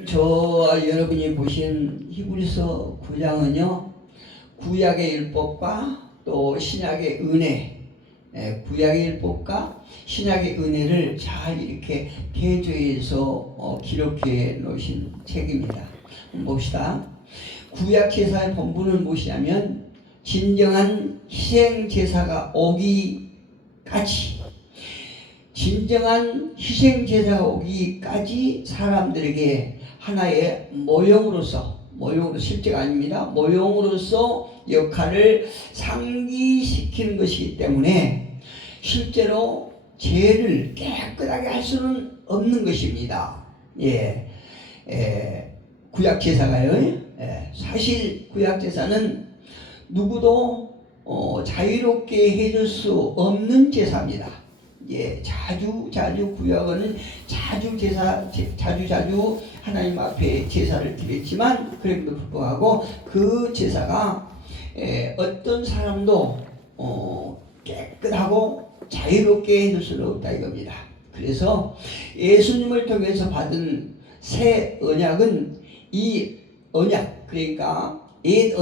오늘 저와 여러분이 보신 히브리서 9장은요 구약의 율법과 또 신약의 은혜, 구약의 율법과 신약의 은혜를 잘 이렇게 대조해서 기록해 놓으신 책입니다. 봅시다. 구약 제사의 본분은 무엇이냐면 진정한 희생 제사가 오기까지, 진정한 희생 제사가 오기까지 사람들에게 하나의 모형으로서, 실제가 아닙니다, 모형으로서 역할을 상기시키는 것이기 때문에 실제로 죄를 깨끗하게 할 수는 없는 것입니다. 구약 제사가요. 사실 구약 제사는 누구도 자유롭게 해줄 수 없는 제사입니다. 자주 구약은 자주 하나님 앞에 제사를 드렸지만 그럼에도 불구하고 그 제사가 어떤 사람도 깨끗하고 자유롭게 해줄 수는 없다 이겁니다. 그래서 예수님을 통해서 받은 새 언약은 이 언약, 그러니까 옛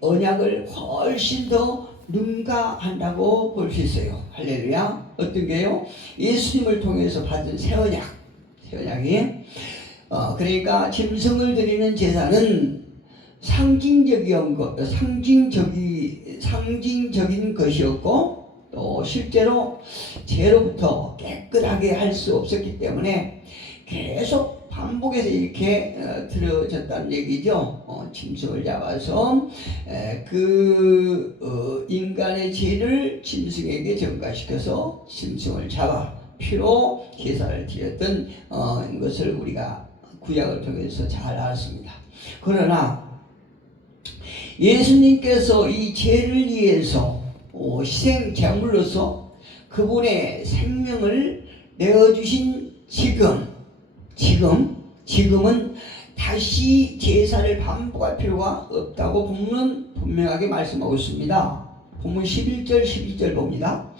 언약을 훨씬 더 능가한다고 볼 수 있어요. 할렐루야. 어떤 게요? 예수님을 통해서 받은 새 언약이 그러니까 짐승을 드리는 제사는 상징적인 것이었고 또 실제로 죄로부터 깨끗하게 할 수 없었기 때문에 계속 반복해서 이렇게 들어졌다는 얘기죠. 짐승을 잡아서 인간의 죄를 짐승에게 전가시켜서 짐승을 잡아 피로 제사를 드렸던 것을 우리가 구약을 통해서 잘 알았습니다. 그러나 예수님께서 이 죄를 위해서 희생 제물로서 그분의 생명을 내어주신 지금은 다시 제사를 반복할 필요가 없다고 본문은 분명하게 말씀하고 있습니다. 본문 11절 12절 봅니다.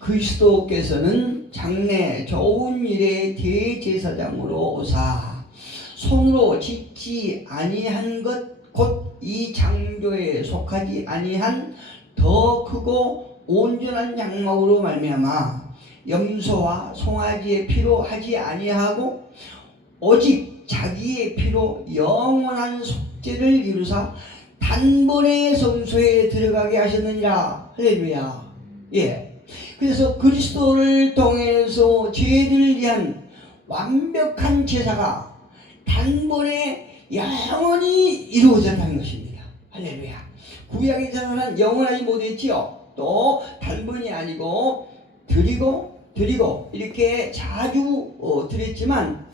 그리스도께서는 장래 좋은 일의 대제사장으로 오사 손으로 짓지 아니한 것 곧 이 창조에 속하지 아니한 더 크고 온전한 장막으로 말미암아 염소와 송아지의 피로 하지 아니하고 오직 자기의 피로 영원한 속죄를 이루사 단번에 성소에 들어가게 하셨느니라. 할렐루야. 그래서 그리스도를 통해서 죄를 위한 완벽한 제사가 단번에 영원히 이루어졌다는 것입니다. 할렐루야. 구약의 제사는 영원하지 못했지요. 또 단번이 아니고 드리고 이렇게 자주 드렸지만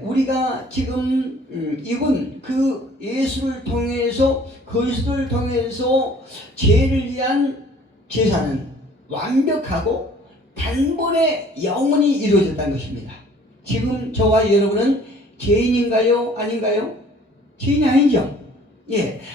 우리가 지금 이분 그 예수를 통해서 그리스도를 통해서 죄를 위한 제사는 완벽하고 단번에 영원히 이루어졌다는 것입니다. 지금 저와 여러분은 죄인인가요? 아닌가요? 죄인이 아니죠.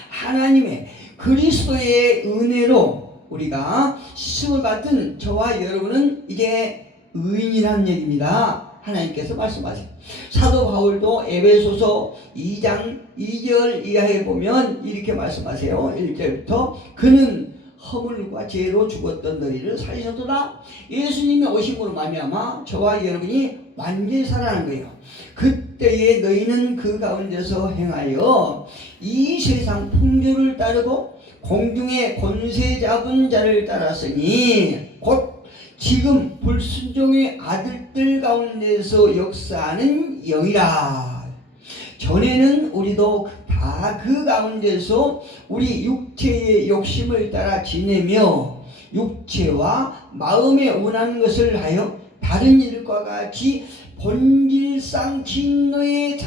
하나님의 그리스도의 은혜로 우리가 씻음을 받은 저와 여러분은 이제 의인이라는 얘기입니다. 하나님께서 말씀하세요. 사도 바울도 에베소서 2장 2절 이하에 보면 이렇게 말씀하세요. 1절부터 그는 허물과 죄로 죽었던 너희를 살리셨도다. 예수님이 오심으로 말미암아 저와 여러분이 완전히 살아나는 거예요. 그때에 너희는 그 가운데서 행하여 이 세상 풍조를 따르고 공중의 권세 잡은 자를 따랐으니 곧 지금 불순종의 아들들 가운데서 역사하는 영이라. 전에는 우리도 다 그 가운데서 우리 육체의 욕심을 따라 지내며 육체와 마음에 원하는 것을 하여 다른 일과 같이 본질상 진노의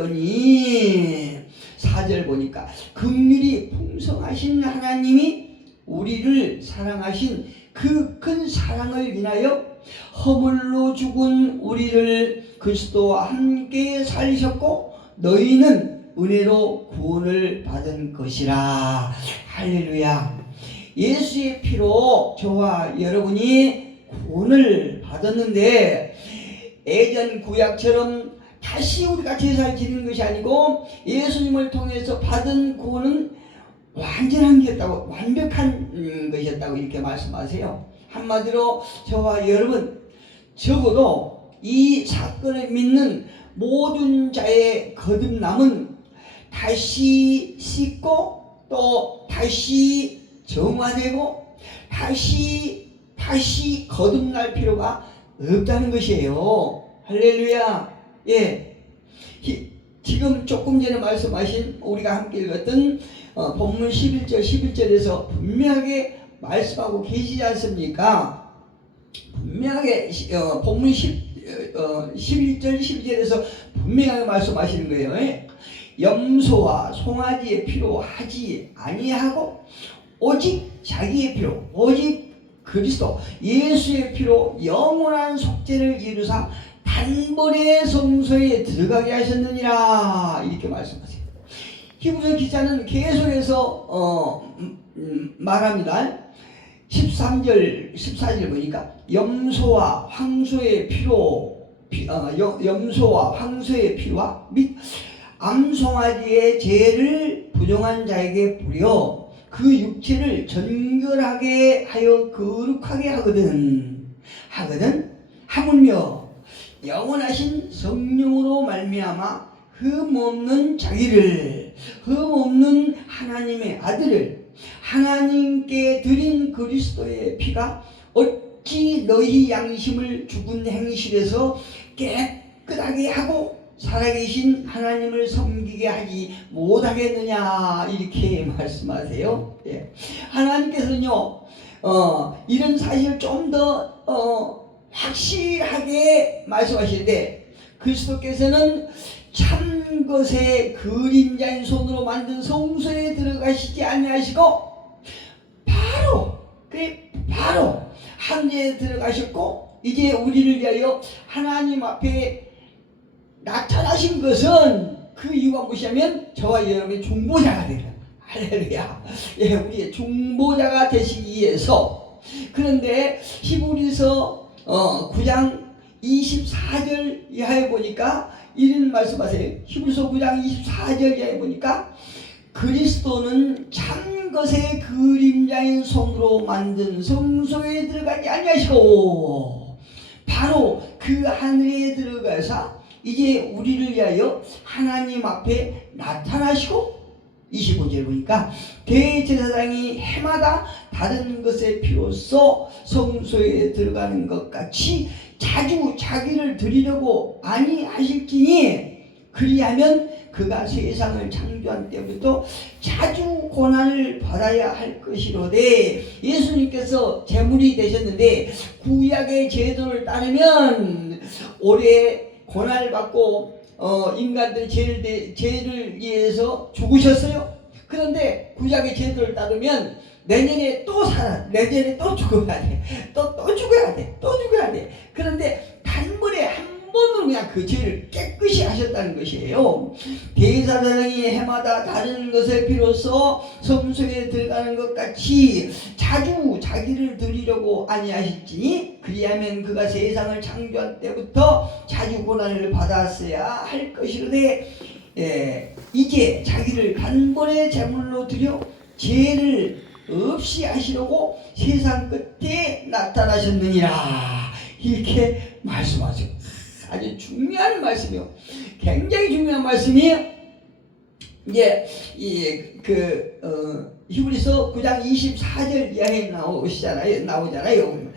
자녀였더니 4절 보니까 긍휼이 풍성하신 하나님이 우리를 사랑하신 그 큰 사랑을 인하여 허물로 죽은 우리를 그리스도와 함께 살리셨고 너희는 은혜로 구원을 받은 것이라. 할렐루야. 예수의 피로 저와 여러분이 구원을 받았는데 예전 구약처럼 다시 우리가 제사를 지는 것이 아니고 예수님을 통해서 받은 구원은 완전한 것이었다고, 완벽한 것이었다고 이렇게 말씀하세요. 한마디로 저와 여러분, 적어도 이 사건을 믿는 모든 자의 거듭남은 다시 씻고 또 다시 정화되고 다시 거듭날 필요가 없다는 것이에요. 할렐루야. 예. 지금 조금 전에 말씀하신 우리가 함께 읽었던 본문 11절에서 분명하게 말씀하고 계시지 않습니까? 분명하게 본문 11절 12절에서 분명하게 말씀하시는 거예요. 예? 염소와 송아지의 피로 하지 아니하고 오직 자기의 피로, 오직 그리스도 예수의 피로 영원한 속죄를 이루사 단번에 성소에 들어가게 하셨느니라, 이렇게 말씀하세요. 히브리서 기자는 계속해서 말합니다. 13절 14절 보니까 염소와 황소의 피로, 염소와 황소의 피와 및 암송아지의 죄를 부정한 자에게 부려 그 육체를 정결하게 하여 거룩하게 하물며 영원하신 성령으로 말미암아 흠없는 자기를, 흠없는 하나님의 아들을, 하나님께 드린 그리스도의 피가 어찌 너희 양심을 죽은 행실에서 깨끗하게 하고 살아계신 하나님을 섬기게 하지 못하겠느냐, 이렇게 말씀하세요. 예. 하나님께서는요, 이런 사실을 좀 더 확실하게 말씀하시는데, 그리스도께서는 참 것의 그림자인 손으로 만든 성소에 들어가시지 아니하시고 바로 하늘에 들어가셨고, 이제 우리를 위하여 하나님 앞에 나타나신 것은 그 이유가 무엇이냐면 저와 여러분의 중보자가 되는, 할렐루야. 예, 우리의 중보자가 되시기 위해서. 그런데 히브리서 9장 24절 이하에 보니까 이런 말씀하세요. 히브리서 9장 24절 이하에 보니까 그리스도는 참 것의 그림자인 손으로 만든 성소에 들어가지 아니하시고 바로 그 하늘에 들어가서 이제 우리를 위하여 하나님 앞에 나타나시고, 25절 보니까 대제사장이 해마다 다른 것의 피로써 성소에 들어가는 것 같이 자주 자기를 드리려고 아니하실지니 그리하면 그가 세상을 창조한 때부터 자주 고난을 받아야 할 것이로되, 예수님께서 제물이 되셨는데 구약의 제도를 따르면 오래 고난을 받고 인간들의 죄를 위해서 죽으셨어요. 그런데 구약의 제도를 따르면 내년에 또 내년에 또 죽어야 돼. 또 죽어야 돼. 그런데 단번에 한 번으로 그냥 그 죄를 깨끗이 하셨다는 것이에요. 대제사장이 해마다 다른 것의 피로써 성소에 들어가는 것 같이 자주 자기를 드리려고 아니하실지니 그리하면 그가 세상을 창조한 때부터 자주 고난을 받았어야 할 것이로되, 이제 자기를 단번에 제물로 드려 죄를 없이 하시려고 세상 끝에 나타나셨느니라, 이렇게 말씀하죠. 아주 중요한 말씀이요. 굉장히 중요한 말씀이에요. 이제 히브리서 9장 24절 이하에 나오잖아요.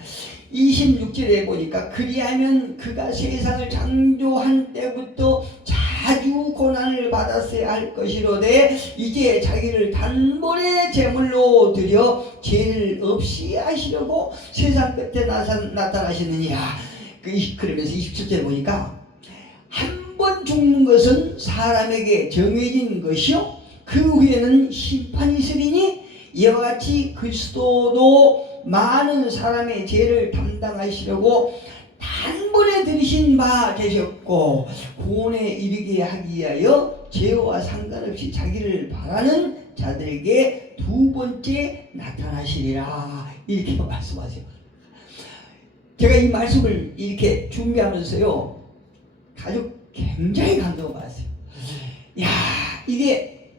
26절에 보니까 그리하면 그가 세상을 창조한 때부터 자주 고난을 받았어야 할 것이로되 이제 자기를 단번에 제물로 드려 죄를 없이 하시려고 세상 끝에 나타나시느니라. 그러면서 27절에 보니까 한 번 죽는 것은 사람에게 정해진 것이요 그 후에는 심판이 있으리니 이와 같이 그리스도도 많은 사람의 죄를 담당하시려고 단번에 들으신 바 되셨고 구원에 이르게 하기 위하여 죄와 상관없이 자기를 바라는 자들에게 두 번째 나타나시리라, 이렇게 말씀하세요. 제가 이 말씀을 이렇게 준비하면서요, 가족 굉장히 감동받았어요. 야, 이게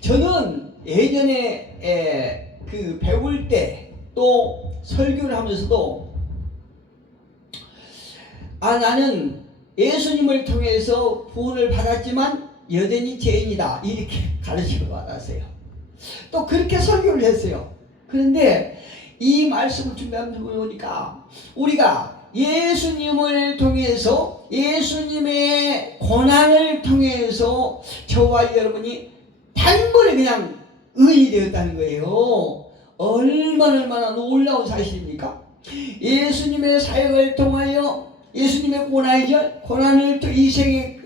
저는 예전에 그 배울 때 또 설교를 하면서도 나는 예수님을 통해서 구원을 받았지만 여전히 죄인이다 이렇게 가르침을 받았어요. 또 그렇게 설교를 했어요. 그런데 이 말씀을 준비하면서 보니까 우리가 예수님을 통해서 예수님의 고난을 통해서 저와 여러분이 단번에 그냥 의인이 되었다는 거예요. 얼마나 놀라운 사실입니까? 예수님의 사역을 통하여 예수님의 고난을 이 생의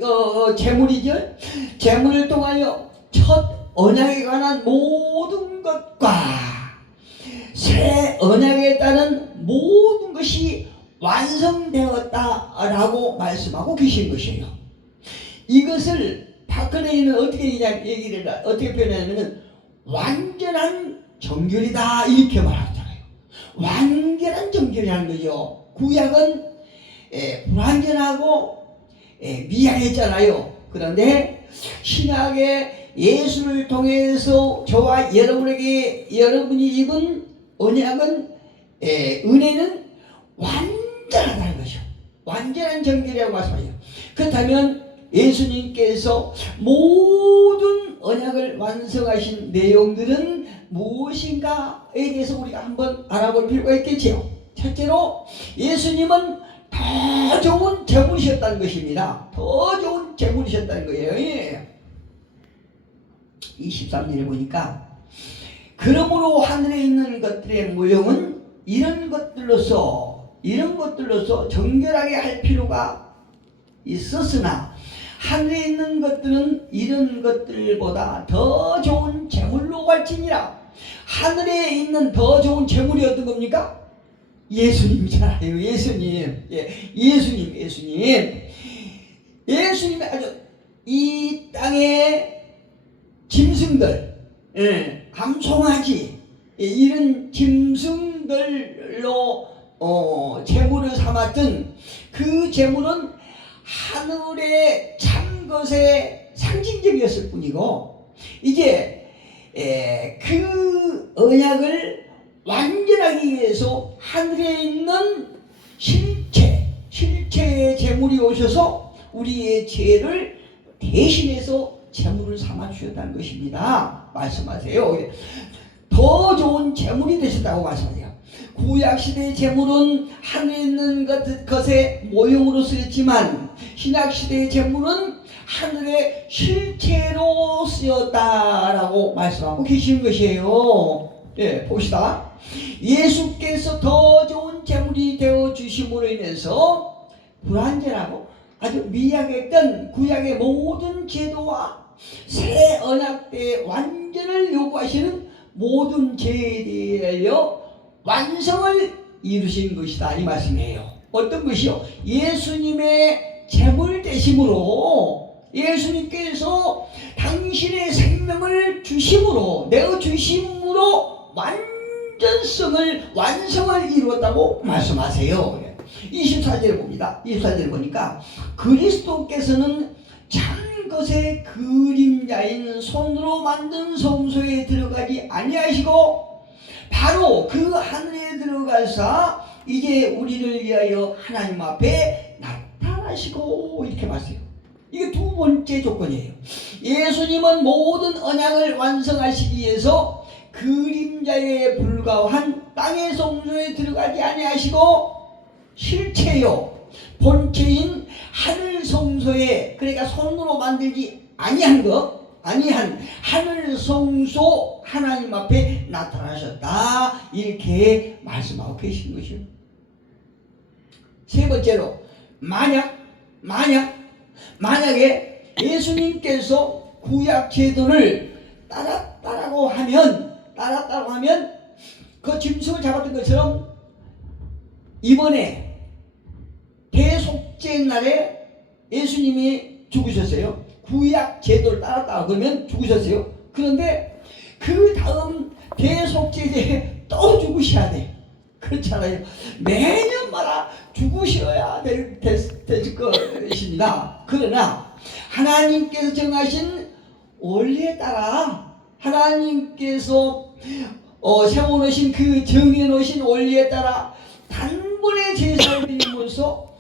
재물이죠. 재물을 통하여 첫 언약에 관한 모든 것과 새 언약에 따른 모든 것이 완성되었다라고 말씀하고 계신 것이에요. 이것을 박근혜는 어떻게 표현하냐면 완전한 정결이다 이렇게 말하잖아요. 완전한 정결이라는 거죠. 구약은 불완전하고 미약했잖아요. 그런데 신약의 예수를 통해서 저와 여러분이 입은 언약은 은혜는 완전하다는 것이죠. 완전한 정결이라고 말씀해요. 그렇다면 예수님께서 모든 언약을 완성하신 내용들은 무엇인가에 대해서 우리가 한번 알아볼 필요가 있겠지요. 첫째로 예수님은 더 좋은 제물이셨다는 것입니다. 더 좋은 제물이셨다는 거예요. 23절에 보니까 그러므로 하늘에 있는 것들의 모형은 이런 것들로서 정결하게 할 필요가 있었으나 하늘에 있는 것들은 이런 것들보다 더 좋은 제물로 갈지니라. 하늘에 있는 더 좋은 제물이 어떤 겁니까? 예수님이잖아요. 예수님. 예수님이 아주 이 땅의 짐승들, 암송아지 이런 짐승들로 제물을 삼았던 그 제물은 하늘의 참 것의 상징적이었을 뿐이고 이제 그 언약을 완전하기 위해서 하늘에 있는 실체의 제물이 오셔서 우리의 죄를 대신해서 제물을 삼아 주셨다는 것입니다. 말씀하세요. 더 좋은 제물이 되셨다고 말씀하세요. 구약시대의 제물은 하늘에 있는 것의 모형으로 쓰였지만 신약시대의 제물은 하늘의 실체로 쓰였다라고 말씀하고 계시는 것이에요. 봅시다. 예수께서 더 좋은 제물이 되어 주심으로 인해서 불완전하고 아주 미약했던 구약의 모든 제도와 새 언약 때의 완전을 요구하시는 모든 죄에 대하여 완성을 이루신 것이다 이 말씀이에요. 어떤 것이요? 예수님의 제물 되심으로 예수님께서 당신의 생명을 주심으로 내어주심으로 완성을 이루었다고 말씀하세요. 24절을 봅니다. 24절을 보니까 그리스도께서는 참 것의 그림자인 손으로 만든 성소에 들어가지 아니하시고 바로 그 하늘에 들어가사 이제 우리를 위하여 하나님 앞에 나타나시고 이렇게 말해요. 이게 두 번째 조건이에요. 예수님은 모든 언약을 완성하시기 위해서 그림자에 불과한 땅의 성소에 들어가지 아니하시고 실체요 본체인 하늘 성소에 그러니까 손으로 만들지 아니한 하늘 성소 하나님 앞에 나타나셨다 이렇게 말씀하고 계신 것이요. 세 번째로 만약에 예수님께서 구약 제도를 따랐다고 하면 그 짐승을 잡았던 것처럼 이번에 대속죄 날에 예수님이 죽으셨어요. 구약 제도를 따랐다고 그러면 죽으셨어요. 그런데 그 다음 대속죄에 또 죽으셔야 돼. 그렇잖아요. 매년마다 죽으셔야 됐을 것입니다. 그러나 하나님께서 정하신 원리에 따라 하나님께서 세워놓으신 그 정해놓으신 원리에 따라 단번에 제사를 드리면서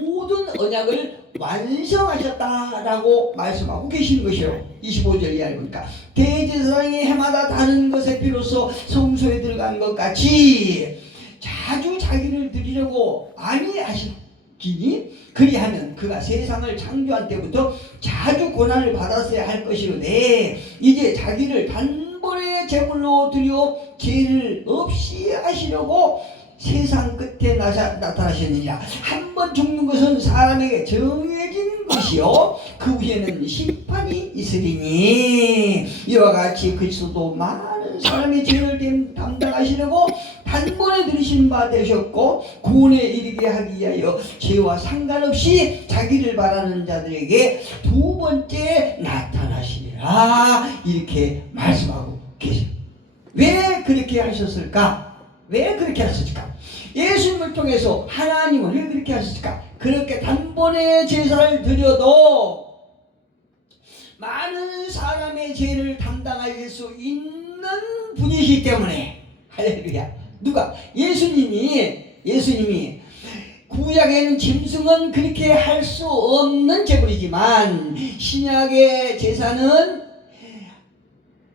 모든 언약을 완성하셨다라고 말씀하고 계시는 것이요. 25절 이하에 보니까 대제사장이 해마다 다른 것에 비로소 성소에 들어간 것 같이 자주 자기를 드리려고 아니하시기니 그리하면 그가 세상을 창조한 때부터 자주 고난을 받았어야 할 것이로되 이제 자기를 단번에 제물로 드려 죄를 없이 하시려고 세상 끝에 나타나셨느니라. 한 번 죽는 것은 사람에게 정해진 것이요 그 후에는 심판이 있으리니 이와 같이 그리스도도 많은 사람의 죄를 담당하시려고 단번에 들으신 바 되셨고 구원에 이르게 하기 위하여 죄와 상관없이 자기를 바라는 자들에게 두 번째 나타나시리라. 이렇게 말씀하고 계십니다. 왜 그렇게 하셨을까? 왜 그렇게 하셨을까? 예수님을 통해서 하나님은 왜 그렇게 하셨을까? 그렇게 단번에 제사를 드려도 많은 사람의 죄를 담당할 수 있는 분이시기 때문에. 할렐루야. 누가? 예수님이 구약에는 짐승은 그렇게 할 수 없는 제물이지만 신약의 제사는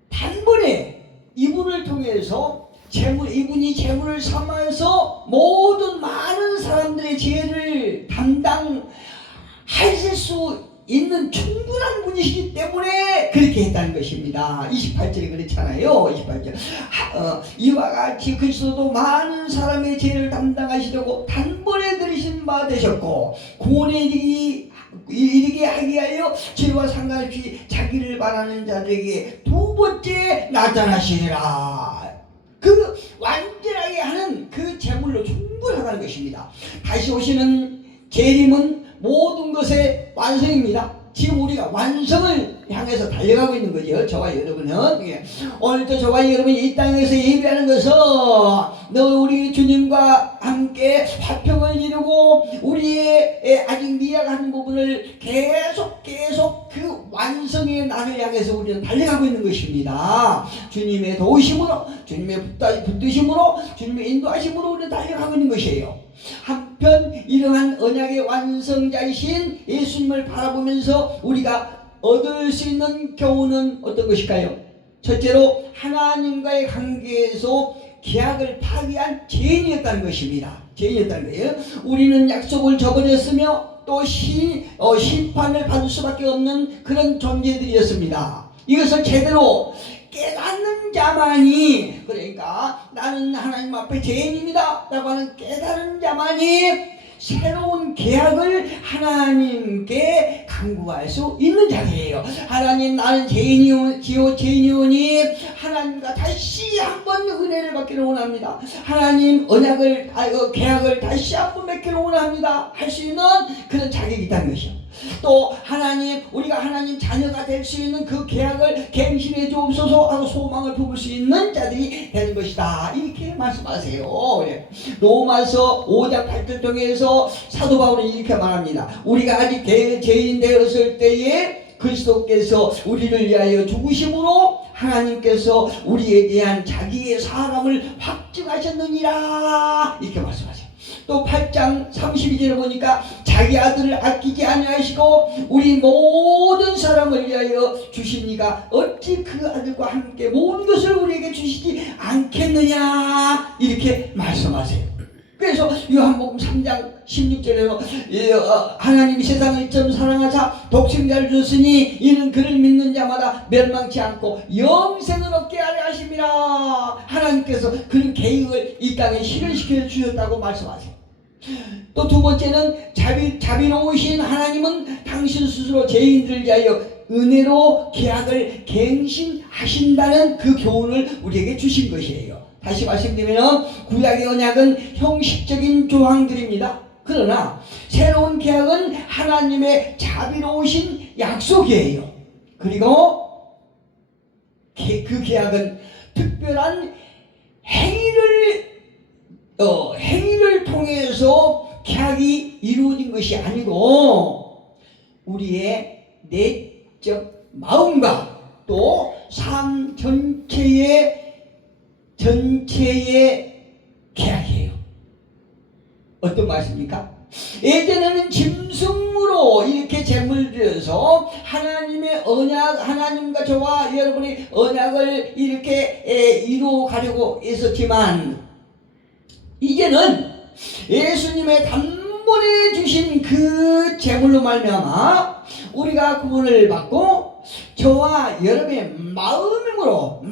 단번에 이분을 통해서 이분이 제물을 삼아서 모든 많은 사람들의 죄를 담당하실 수 있는 충분한 분이시기 때문에 그렇게 했다는 것입니다. 28절에 그렇잖아요. 28절. 이와 같이 그리스도도 많은 사람의 죄를 담당하시려고 단번에 들으신 바 되셨고 구원에 이르게 하기 위하여 죄와 상관없이 자기를 바라는 자들에게 두 번째 나타나시리라. 그 완전하게 하는 그 제물로 충분하다는 것입니다. 다시 오시는 재림은 모든 것의 완성입니다. 지금 우리가 완성을 향해서 달려가고 있는 거죠. 저와 여러분은. 오늘도 저와 여러분이 이 땅에서 예배하는 것은 우리 주님과 함께 화평을 이루고 우리의 아직 미약한 부분을 계속 그 완성의 날을 향해서 우리는 달려가고 있는 것입니다. 주님의 도우심으로, 주님의 붙드심으로, 주님의 인도하심으로 우리는 달려가고 있는 것이에요. 한편 이러한 언약의 완성자이신 예수님을 바라보면서 우리가 얻을 수 있는 교훈은 어떤 것일까요? 첫째로 하나님과의 관계에서 계약을 파기한 죄인이었다는 것입니다. 죄인이었다는 거예요. 우리는 약속을 저버렸으며 또 심판을 받을 수밖에 없는 그런 존재들이었습니다. 이것을 제대로 깨닫는 자만이, 그러니까 나는 하나님 앞에 죄인입니다 라고 하는 깨달은 자만이 새로운 계약을 하나님께 간구할 수 있는 자들이에요. 하나님, 나는 죄인이오니 하나님과 다시 한번 은혜를 받기를 원합니다. 하나님, 계약을 다시 한번 맺기를 원합니다. 할 수 있는 그런 자격이 있다는 것이요. 또 하나님, 우리가 하나님 자녀가 될 수 있는 그 계약을 갱신해 주옵소서 하고 소망을 품을 수 있는 자들이 되는 것이다. 이렇게 말씀하세요. 로마서 5장 8절 통해서 사도 바울은 이렇게 말합니다. 우리가 아직 죄인 되었을 때에 그리스도께서 우리를 위하여 죽으심으로 하나님께서 우리에 대한 자기의 사랑을 확증하셨느니라. 이렇게 말씀하세요. 또 8장 32절에 보니까 자기 아들을 아끼지 아니하시고 우리 모든 사람을 위하여 주신 이가 어찌 그 아들과 함께 모든 것을 우리에게 주시지 않겠느냐. 이렇게 말씀하세요. 그래서 요한복음 3장 16절에서 하나님이 세상을 이처럼 사랑하사 독생자를 주셨으니 이는 그를 믿는 자마다 멸망치 않고 영생을 얻게 하려 하심이라. 하나님께서 그런 계획을 이 땅에 실현시켜 주셨다고 말씀하세요. 또 두 번째는 자비로우신 하나님은 당신 스스로 죄인들을 위하여 은혜로 계약을 갱신하신다는 그 교훈을 우리에게 주신 것이에요. 다시 말씀드리면 구약의 언약은 형식적인 조항들입니다. 그러나 새로운 계약은 하나님의 자비로우신 약속이에요. 그리고 그 계약은 특별한 행위를 통해서 계약이 이루어진 것이 아니고 우리의 내적 마음과 또 삶 전체의 계약이에요. 어떤 말씀입니까? 예전에는 짐승으로 이렇게 제물을 드려서 하나님의 언약, 하나님과 저와 여러분의 언약을 이렇게 이루어 가려고 했었지만, 이제는 예수님의 단번에 주신 그 제물로 말미암아 우리가 구원을 받고 저와 여러분의 마음으로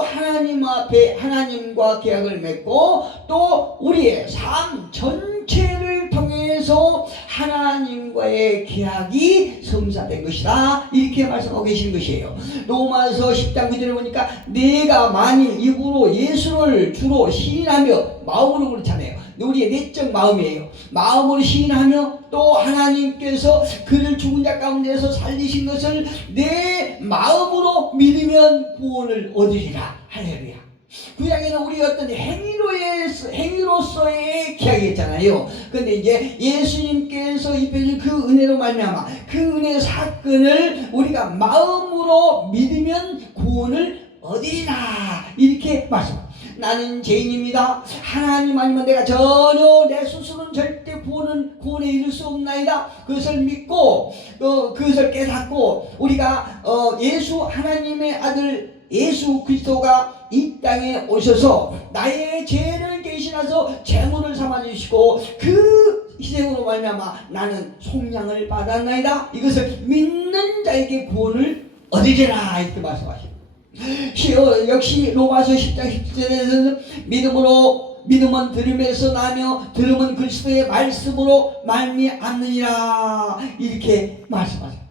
하나님 앞에 하나님과 계약을 맺고 또 우리의 삶 전체를 통해서 하나님과의 계약이 성사된 것이다, 이렇게 말씀하고 계시는 것이에요. 로마서 10장 9절에 보니까 내가 만일 입으로 예수를 주로 시인하며, 마음으로 그렇잖아요. 우리의 내적 마음이에요. 마음으로 시인하며 또 하나님께서 그를 죽은 자 가운데서 살리신 것을 내 마음으로 믿으면 구원을 얻으리라. 할렐루야. 구약에는 우리 어떤 행위로서의 계약이었잖아요. 근데 이제 예수님께서 입혀준 그 은혜로 말미암아 그 은혜의 사건을 우리가 마음으로 믿으면 구원을 얻으리라, 이렇게 말씀합니다. 나는 죄인입니다. 하나님 아니면 내가 전혀 내 스스로는 절대 구원에 이를 수 없나이다. 그것을 믿고 그것을 깨닫고 우리가 예수 하나님의 아들 예수 그리스도가 이 땅에 오셔서 나의 죄를 대신하셔서 제물을 삼아주시고 그 희생으로 말미암아 나는 속량을 받았나이다. 이것을 믿는 자에게 구원을 얻으리라, 이렇게 말씀하십니다. 역시 로마서 10장 10절에서는 믿음은 들음에서 나며 들음은 그리스도의 말씀으로 말미암느니라, 이렇게 말씀하세요.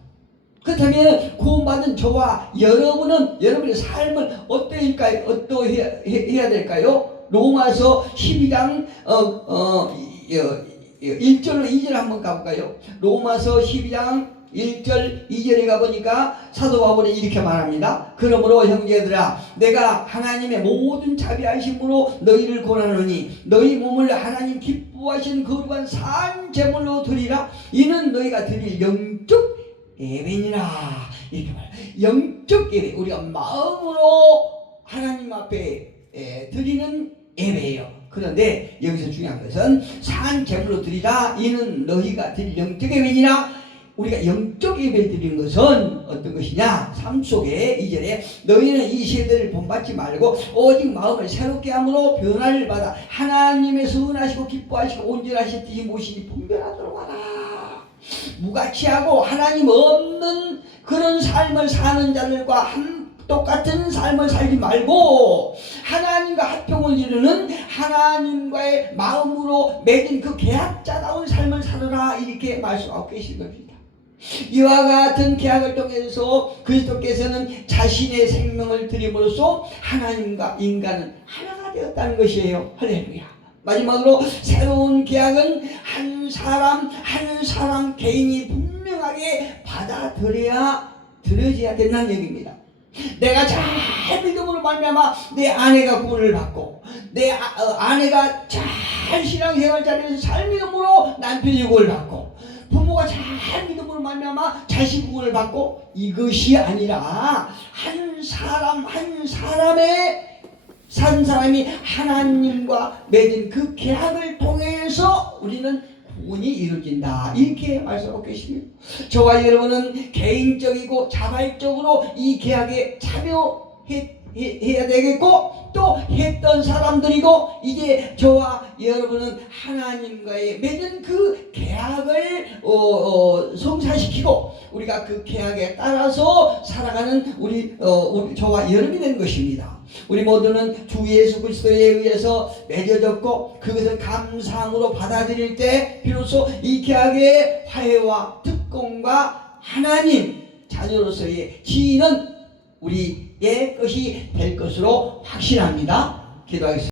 그렇다면 구원받은 저와 여러분은 여러분의 삶을 어떠해야 될까요? 로마서 12장 1절로 2절 한번 가볼까요? 로마서 12장 1절 2절에 가보니까 사도 바울이 이렇게 말합니다. 그러므로 형제들아, 내가 하나님의 모든 자비하심으로 너희를 권하노니 너희 몸을 하나님 기뻐하신 거룩한 산 제물로 드리라. 이는 너희가 드릴 영적 예배니라, 이렇게 말해요. 영적 예배, 우리가 마음으로 하나님 앞에 드리는 예배예요. 그런데 여기서 중요한 것은 산 제물로 드리라. 이는 너희가 드릴 영적 예배니라. 우리가 영적 예배를 드리는 것은 어떤 것이냐? 삶 속에 2절에 너희는 이 세대를 본받지 말고 오직 마음을 새롭게 함으로 변화를 받아 하나님의 선하시고 기뻐하시고 온전하신 뜻이 무엇인지 분별하도록 하라. 무가치하고 하나님 없는 그런 삶을 사는 자들과 똑같은 삶을 살지 말고 하나님과 합평을 이루는 하나님과의 마음으로 맺은 그 계약자다운 삶을 살아라, 이렇게 말씀하고 계신 겁니다. 이와 같은 계약을 통해서 그리스도께서는 자신의 생명을 드림으로써 하나님과 인간은 하나가 되었다는 것이에요. 할렐루야. 마지막으로 새로운 계약은 한 사람 개인이 분명하게 받아들여져야 된다는 얘기입니다. 내가 잘 믿음으로 말미암아 내 아내가 구원을 받고 내 아내가 잘 신앙생활 잘해서 잘 믿음으로 남편이 구원을 받고 부모가 잘 믿음으로 말미암아 자식 구원을 받고, 이것이 아니라 한 사람이 하나님과 맺은 그 계약을 통해서 우리는 구원이 이루어진다, 이렇게 말씀하고 계십니다. 저와 여러분은 개인적이고 자발적으로 이 계약에 참여해야 되겠고 또 했던 사람들이고, 이제 저와 여러분은 하나님과의 맺은 그 계약을 성사시키고 우리가 그 계약에 따라서 살아가는 우리 저와 여러분이 된 것입니다. 우리 모두는 주 예수 그리스도에 의해서 맺어졌고 그것을 감사함으로 받아들일 때 비로소 이 계약의 화해와 특권과 하나님 자녀로서의 지위는 우리의 것이 될 것으로 확신합니다. 기도하겠습니다.